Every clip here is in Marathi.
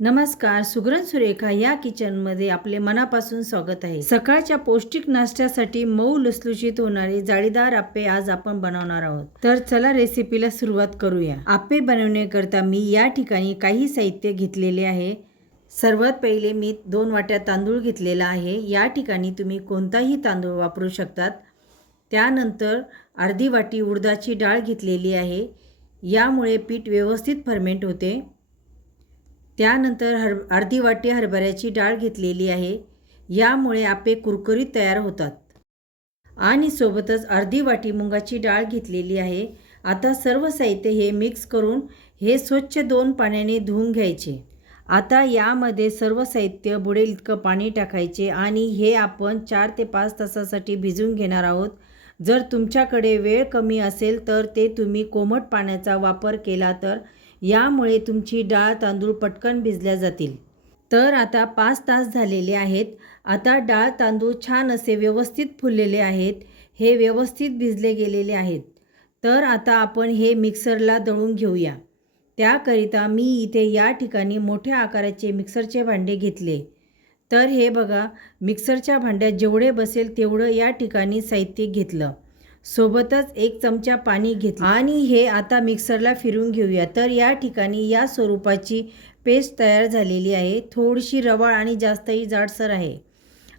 नमस्कार सुगरण सुरेखा या किचनमध्ये आपले मनापासून स्वागत आहे. सकाळच्या पौष्टिक नाश्त्यासाठी मऊ लुसलुशीत होणारे जाळीदार आप्पे आज आपण बनवणार आहोत. तर चला रेसिपीला सुरुवात करूया. आप्पे बनवण्याकरता मी या ठिकाणी काही साहित्य घेतलेले आहे. सर्वात पहिले मी दोन वाट्या तांदूळ घेतलेला आहे. या ठिकाणी तुम्ही कोणताही तांदूळ वापरू शकतात. त्यानंतर अर्धी वाटी उडदाची डाळ घेतलेली आहे. यामुळे पीठ व्यवस्थित फर्मेंट होते. त्यानंतर हर अर्धी वाटी हरभऱ्याची डाळ घेतलेली आहे. यामुळे आपे कुरकुरीत तयार होतात. आणि सोबतच अर्धी वाटी मुगाची डाळ घेतलेली आहे. आता सर्व साहित्य हे मिक्स करून हे स्वच्छ दोन पाण्याने धुवून घ्यायचे. आता यामध्ये सर्व साहित्य बुडेल इतकं पाणी टाकायचे आणि हे आपण चार ते पाच तासासाठी भिजवून घेणार आहोत. जर तुमच्याकडे वेळ कमी असेल तर ते तुम्ही कोमट पाण्याचा वापर केला तर यामुळे तुमची डाळ तांदूळ पटकन भिजल्या जातील. तर आता पाच तास झालेले आहेत. आता डाळ तांदूळ छान असे व्यवस्थित फुललेले आहेत. हे व्यवस्थित भिजले गेलेले आहेत. तर आता आपण हे मिक्सरला दळून घेऊया. त्याकरिता मी इथे या ठिकाणी मोठ्या आकाराचे मिक्सरचे भांडे घेतले. तर हे बघा मिक्सरच्या भांड्यात जेवढे बसेल तेवढं या ठिकाणी साहित्य घेतलं. सोबतच एक चमचा पाणी घेतलं. आणि हे आता मिक्सरला फिरून घेऊया. तर या ठिकाणी या स्वरूपाची पेस्ट तयार झालेली आहे. थोडीशी रवाळ आणि जास्तही जाडसर आहे.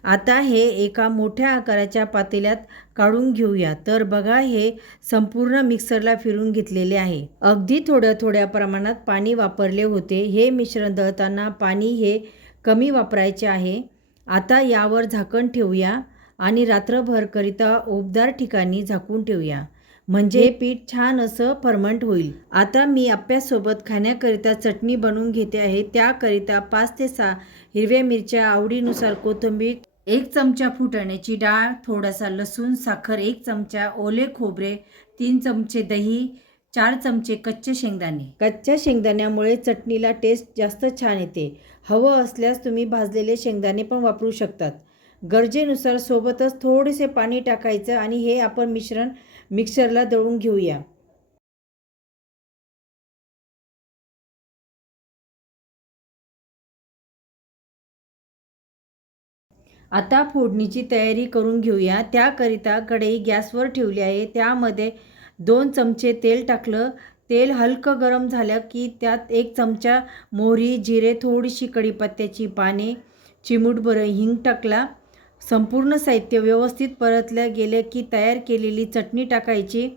आता हे एका मोठ्या आकाराच्या पातेल्यात काढून घेऊया. तर बघा हे संपूर्ण मिक्सरला फिरून घेतलेले आहे. अगदी थोड्या थोड्या प्रमाणात पाणी वापरले होते. हे मिश्रण दळताना पाणी हे कमी वापरायचे आहे. आता यावर झाकण ठेवूया. आणि रात्रभरकरिता ओबदार ठिकाणी झाकून ठेवूया. म्हणजे पीठ छान असं फर्मंट होईल. आता मी आप्यासोबत खाण्याकरिता चटणी बनवून घेते आहे. त्याकरिता पाच ते सहा हिरव्या मिरच्या आवडीनुसार कोथिंबीर एक चमचा फुटाण्याची डाळ थोडासा लसूण साखर एक चमचा ओले खोबरे तीन चमचे दही चार चमचे कच्चे शेंगदाणे. कच्च्या शेंगदाण्यामुळे चटणीला टेस्ट जास्त छान येते. हवं असल्यास तुम्ही भाजलेले शेंगदाणे पण वापरू शकतात. गरजेनुसार सोबतच थोडेसे पाणी टाकायचं आणि हे आपण मिश्रण मिक्सरला दळून घेऊया. आता फोडणीची तयारी करून घेऊया. त्याकरिता कढई गॅसवर ठेवली आहे. त्यामध्ये दोन चमचे तेल टाकलं. तेल हलकं गरम झालं की त्यात एक चमचा मोहरी जिरे थोडीशी कढीपत्त्याची पाने चिमूटभर हिंग टाकला. संपूर्ण साहित्य व्यवस्थित परतलं गेलं की तयार केलेली चटणी टाकायची.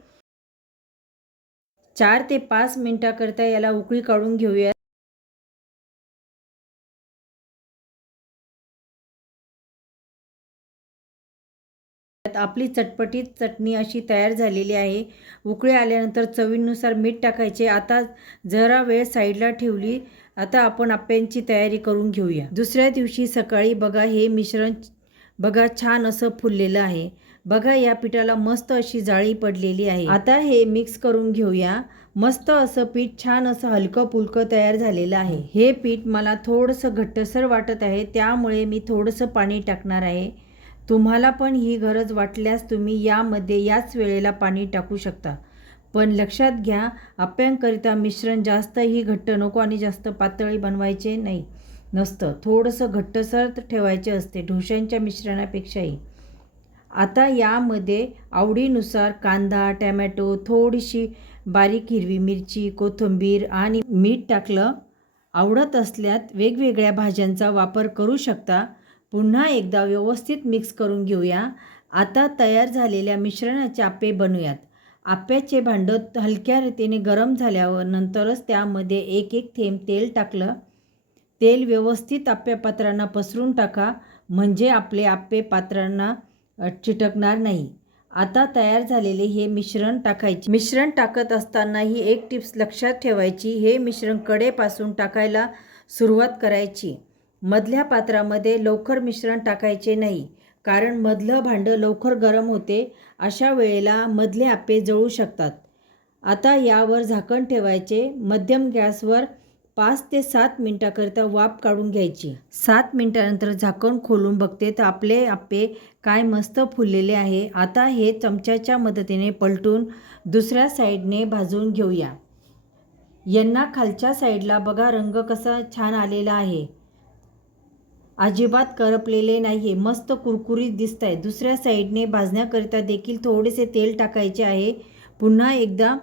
चार ते पाच मिनटाकरता याला उकळी काढून घेऊया. आपली चटपटीत चटणी अशी तयार झालेली आहे. उकळी आल्यानंतर चवीनुसार मीठ टाकायचे. आता जरा वेळ साईडला ठेवली. आता आपण आप्यांची तयारी करून घेऊया. दुसऱ्या दिवशी सकाळी बघा हे मिश्रण बघा छान असं फुललेलं आहे. बघा या पिठाला मस्त अशी जाळी पडलेली आहे. आता हे मिक्स करून घेऊया. मस्त असं पीठ छान असं हलकं पुलकं तयार झालेलं आहे. हे पीठ मला थोडंसं घट्टसर वाटत आहे त्यामुळे मी थोडंसं पाणी टाकणार आहे. तुम्हाला पण ही गरज वाटल्यास तुम्ही यामध्ये याच वेळेला पाणी टाकू शकता. पण लक्षात घ्या आप्यांकरिता मिश्रण जास्तही घट्ट नको आणि जास्त पातळी बनवायचे नाही. नसतं. थोडंसं घट्टसर ठेवायचे असते ढोश्यांच्या मिश्रणापेक्षाही. आता यामध्ये आवडीनुसार कांदा टॅमॅटो थोडीशी बारीक हिरवी मिरची कोथिंबीर आणि मीठ टाकलं. आवडत असल्यात वेगवेगळ्या भाज्यांचा वापर करू शकता. पुन्हा एकदा व्यवस्थित मिक्स करून घेऊया. आता तयार झालेल्या मिश्रणाचे आप्पे बनवूयात आप्याचे भांडं हलक्या रीतीने गरम झाल्यावर नंतरच त्यामध्ये एक एक थेंब तेल टाकलं. तेल व्यवस्थित आप्या पात्रांना पसरून टाका म्हणजे आपले आप्पे पात्रांना चिटकणार नाही. आता तयार झालेले हे मिश्रण टाकायचे. मिश्रण टाकत असताना ही एक टिप्स लक्षात ठेवायची. हे मिश्रण कडेपासून टाकायला सुरुवात करायची. मधल्या पात्रामध्ये लवकर मिश्रण टाकायचे नाही कारण मधलं भांडं लवकर गरम होते अशा वेळेला मधले आप्पे जळू शकतात. आता यावर झाकण ठेवायचे. मध्यम गॅसवर पाच ते सात मिनटाकरिता वाफ काढून घ्यायची. सात मिनटानंतर झाकण खोलून बघते तर आपले आप्पे काय मस्त फुललेले आहे. आता हे चमच्याच्या मदतीने पलटून दुसऱ्या साईडने भाजून घेऊया. यांना खालच्या साईडला बघा रंग कसा छान आलेला आहे. अजिबात करपलेले नाही आहे मस्त कुरकुरीत दिसत आहे दुसऱ्या साईडने भाजण्याकरिता देखील थोडेसे तेल टाकायचे आहे. पुन्हा एकदा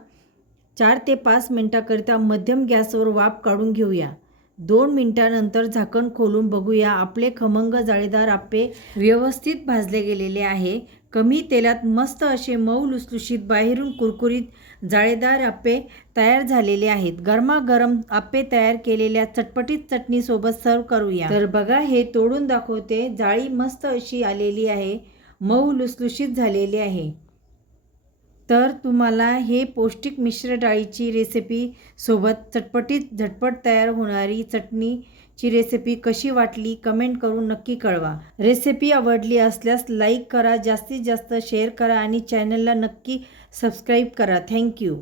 चार ते पाच मिनटाकरिता मध्यम गॅसवर वाफ काढून घेऊया. दोन मिनटानंतर झाकण खोलून बघूया. आपले खमंग जाळीदार आप्पे व्यवस्थित भाजले गेलेले आहे. कमी तेलात मस्त असे मऊ लुसलुशीत बाहेरून कुरकुरीत जाळीदार आप्पे तयार झालेले आहेत. गरमागरम आप्पे तयार केलेल्या चटपटीत चटणीसोबत सर्व करूया. तर बघा हे तोडून दाखवते. जाळी मस्त अशी आलेली आहे. मऊ लुसलुशीत झालेली आहे. तर तुम्हाला हे पौष्टिक मिश्र डाळीची रेसिपी सोबत चटपटीत झटपट तयार होणारी चटणीची रेसिपी कशी वाटली कमेंट करून नक्की कळवा. रेसिपी आवडली असल्यास लाईक करा जास्तीत जास्त शेअर करा आणि चॅनलला नक्की सबस्क्राईब करा. थँक्यू